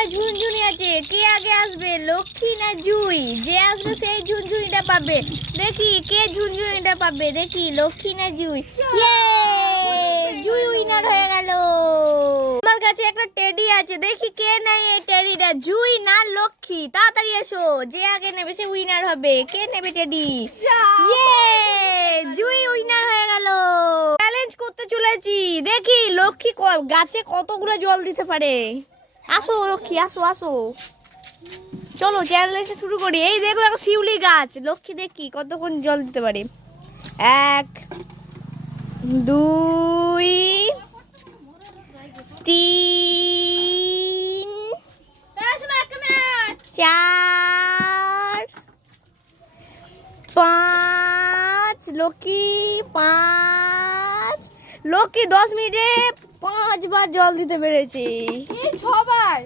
একটা ঝুনঝুনি আছে, কে আগে আসবে, লক্ষ্মী না জুই? যে আসবে সেই ঝুনঝুনিটা পাবে। দেখি কে ঝুনঝুনিটা পাবে, দেখি লক্ষ্মী না জুই। ইয়ে, জুই উইনার হয়ে গেল। আমার কাছে একটা টেডি আছে, দেখি কে নেয় এই টেডিটা, জুই না লক্ষ্মী? তাড়াতাড়ি এসো, যে আগে নেবে সে উইনার হবে। কে নেবে টেডি? ইয়ে, জুই উইনার হয়ে গেল। চ্যালেঞ্জ করতে চলেছি, দেখি লক্ষ্মী গাছে কতগুলো জল দিতে পারে। আসো লক্ষ্মী, আসো আসো, চলো চ্যালেঞ্জটা শুরু করি। এই দেখো একটা শিউলি গাছ, লক্ষ্মী দেখি কতক্ষণ জল দিতে পারে। 1 2 3 4 5। লক্ষ্মী 5, লক্ষ্মী 10 মিনিটে 5 বার জল দিতে পেরেছে। 6 বার।